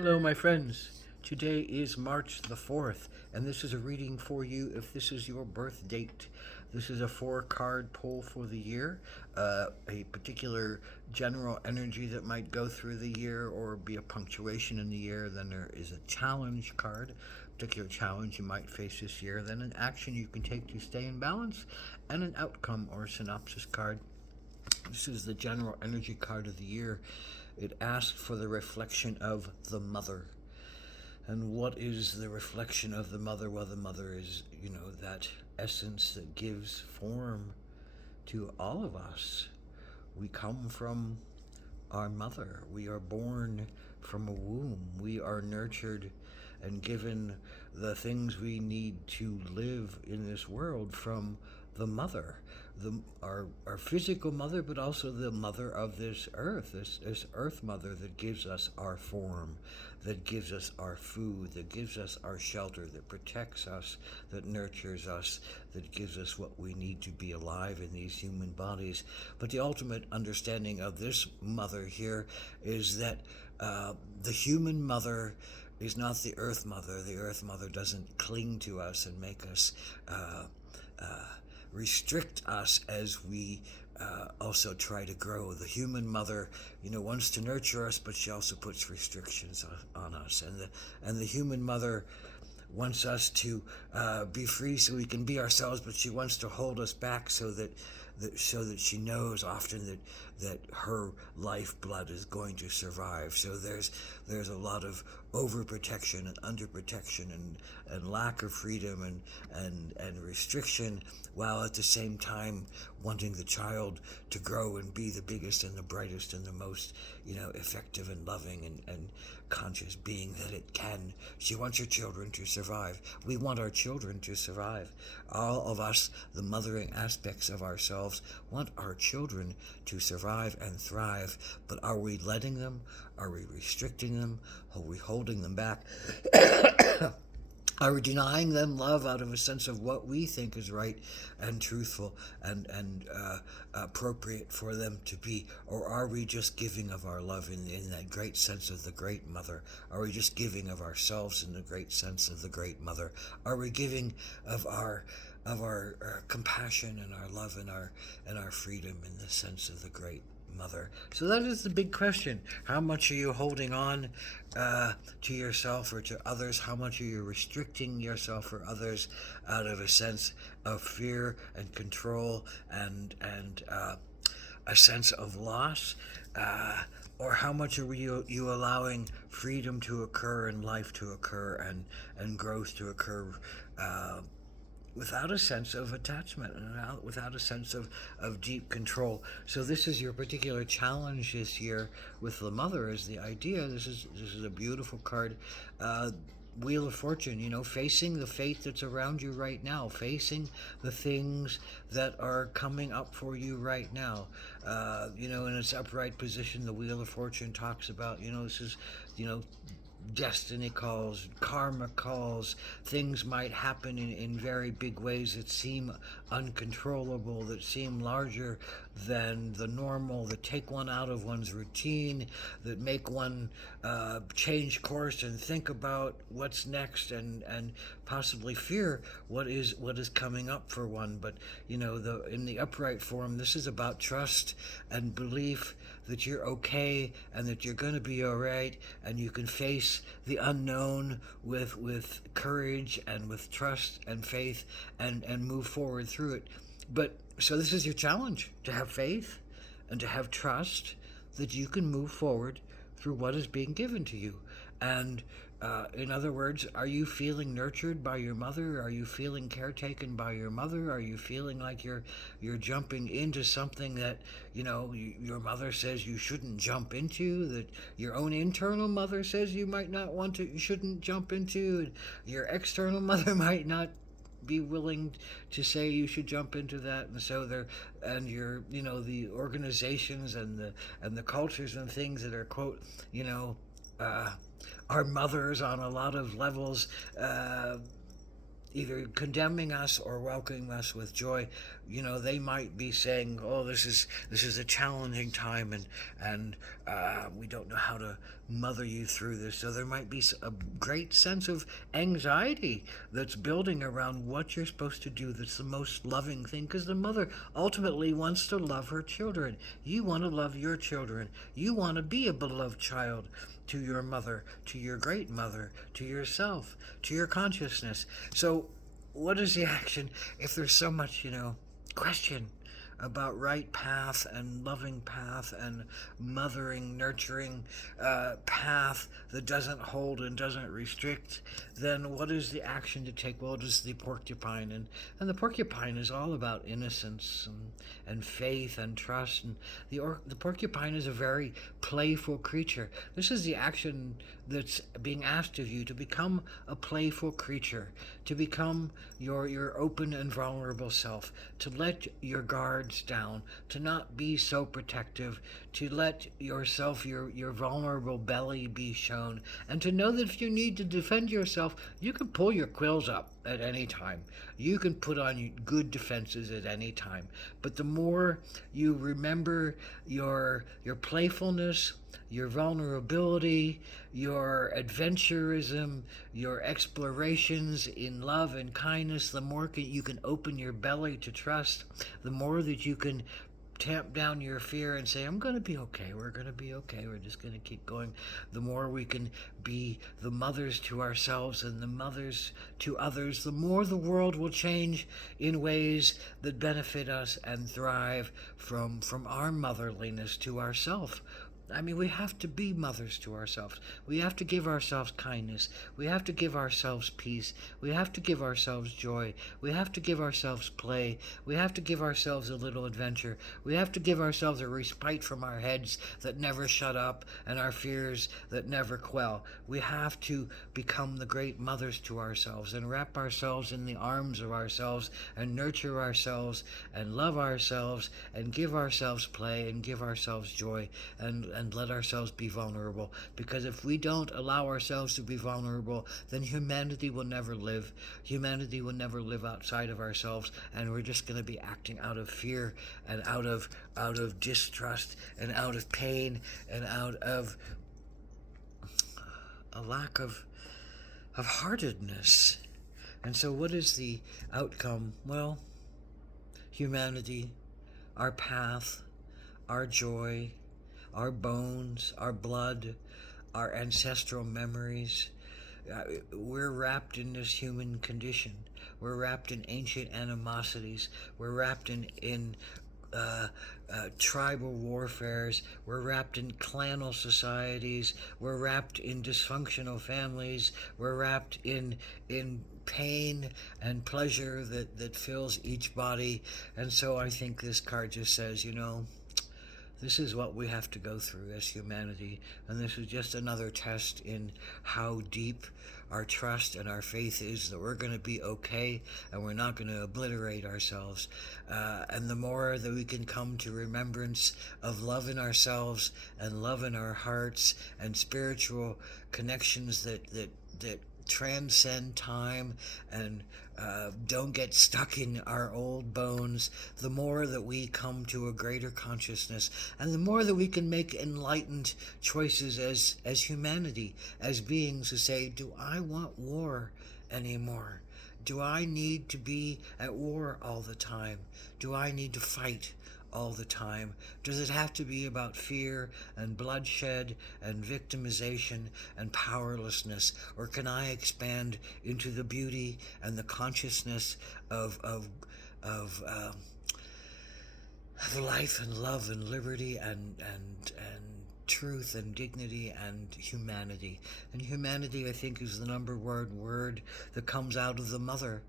Hello, my friends. Today is March the 4th, and this is a reading for you if this is your birth date. This is a four-card pull for the year, a particular general energy that might go through the year or be a punctuation in the year. Then there is a challenge card, particular challenge you might face this year. Then an action you can take to stay in balance, and an outcome or synopsis card. This is the general energy card of the year. It asks for the reflection of the mother. And what is the reflection of the mother? Well, the mother is, that essence that gives form to all of us. We come from our mother. We are born from a womb. We are nurtured and given the things we need to live in this world from the mother, our physical mother, but also the mother of this earth, this earth mother that gives us our form, that gives us our food, that gives us our shelter, that protects us, that nurtures us, that gives us what we need to be alive in these human bodies. But the ultimate understanding of this mother here is that the human mother is not the earth mother. The earth mother doesn't cling to us and make us restrict us as we also try to grow. The human mother, wants to nurture us, but she also puts restrictions on us. And the human mother wants us to be free so we can be ourselves, but she wants to hold us back so that she knows often that her lifeblood is going to survive. So there's a lot of overprotection and underprotection and lack of freedom and restriction, while at the same time wanting the child to grow and be the biggest and the brightest and the most effective and loving and conscious being that it can. She wants her children to survive. We want our children to survive. All of us, the mothering aspects of ourselves, want our children to survive and thrive. But are we letting them? Are we restricting them? Are we holding them back? Are we denying them love out of a sense of what we think is right and truthful and appropriate for them to be? Or are we just giving of our love in that great sense of the great mother? Are we just giving of ourselves in the great sense of the great mother? Are we giving of our compassion and our love and our freedom in the sense of the great mother? So that is the big question. How much are you holding on to yourself or to others? How much are you restricting yourself or others out of a sense of fear and control and a sense of loss? Or how much are you allowing freedom to occur and life to occur and growth to occur without a sense of attachment and without a sense of deep control? So this is your particular challenge this year with the mother, is the idea. This is a beautiful card. Wheel of Fortune, facing the fate that's around you right now, facing the things that are coming up for you right now. In its upright position, the Wheel of Fortune talks about, this is, destiny calls, karma calls. Things might happen in very big ways that seem uncontrollable, that seem larger than the normal, that take one out of one's routine, that make one change course and think about what's next and possibly fear what is coming up for one. But in the upright form, this is about trust and belief that you're okay and that you're going to be all right, and you can face the unknown with courage and with trust and faith and move forward through it. But so this is your challenge, to have faith and to have trust that you can move forward through what is being given to you. And in other words, are you feeling nurtured by your mother? Are you feeling caretaken by your mother? Are you feeling like you're jumping into something that your mother says you shouldn't jump into, that your own internal mother says you might not want to, you shouldn't jump into, and your external mother might not be willing to say you should jump into that? And so there, and the organizations and the cultures and things that are, quote, our mothers on a lot of levels, either condemning us or welcoming us with joy. they might be saying, "Oh, this is a challenging time, and we don't know how to mother you through this." So there might be a great sense of anxiety that's building around what you're supposed to do. That's the most loving thing, because the mother ultimately wants to love her children. You want to love your children. You want to be a beloved child to your mother, to your great mother, to yourself, to your consciousness. So what is the action if there's so much, question about right path and loving path and mothering, nurturing path that doesn't hold and doesn't restrict? Then what is the action to take? Well, it is the porcupine, and the porcupine is all about innocence and faith and trust. And the porcupine is a very playful creature. This is the action that's being asked of you, to become a playful creature, to become your open and vulnerable self, to let your guards down, to not be so protective, to let yourself, your vulnerable belly be shown, and to know that if you need to defend yourself, you can pull your quills up at any time. You can put on good defenses at any time. But the more you remember your playfulness, your vulnerability, your adventurism, your explorations in love and kindness, the more you can open your belly to trust, the more that you can tamp down your fear and say, "I'm going to be okay. We're going to be okay. We're just going to keep going." The more we can be the mothers to ourselves and the mothers to others, the more the world will change in ways that benefit us and thrive from our motherliness to ourself. I mean, we have to be mothers to ourselves. We have to give ourselves kindness. We have to give ourselves peace. We have to give ourselves joy. We have to give ourselves play. We have to give ourselves a little adventure. We have to give ourselves a respite from our heads that never shut up and our fears that never quell. We have to become the great mothers to ourselves and wrap ourselves in the arms of ourselves and nurture ourselves and love ourselves and give ourselves play and give ourselves joy and let ourselves be vulnerable. Because if we don't allow ourselves to be vulnerable, then humanity will never live. Humanity will never live outside of ourselves, and we're just going to be acting out of fear and out of distrust and out of pain and out of a lack of heartedness. And so what is the outcome? Well, humanity, our path, our joy, our bones, our blood, our ancestral memories. We're wrapped in this human condition. We're wrapped in ancient animosities. We're wrapped in tribal warfares. We're wrapped in clanal societies. We're wrapped in dysfunctional families. We're wrapped in pain and pleasure that fills each body. And so I think this card just says, this is what we have to go through as humanity, and this is just another test in how deep our trust and our faith is that we're going to be okay and we're not going to obliterate ourselves. And the more that we can come to remembrance of love in ourselves and love in our hearts and spiritual connections that transcend time and don't get stuck in our old bones, the more that we come to a greater consciousness, and the more that we can make enlightened choices as humanity, as beings who say, do I want war anymore? Do I need to be at war all the time? Do I need to fight all the time? Does it have to be about fear and bloodshed and victimization and powerlessness? Or can I expand into the beauty and the consciousness of life and love and liberty and truth and dignity and humanity? And humanity, I think, is the number one word that comes out of the mother.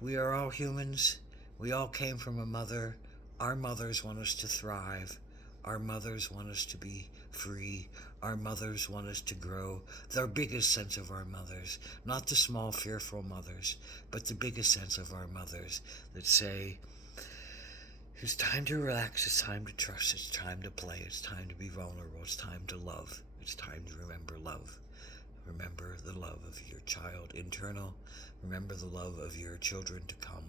We are all humans. We all came from a mother. Our mothers want us to thrive. Our mothers want us to be free. Our mothers want us to grow. The biggest sense of our mothers, not the small, fearful mothers, but the biggest sense of our mothers that say, it's time to relax, it's time to trust, it's time to play, it's time to be vulnerable, it's time to love, it's time to remember love. Remember the love of your child internal. Remember the love of your children to come.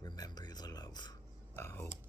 Remember the love Aho.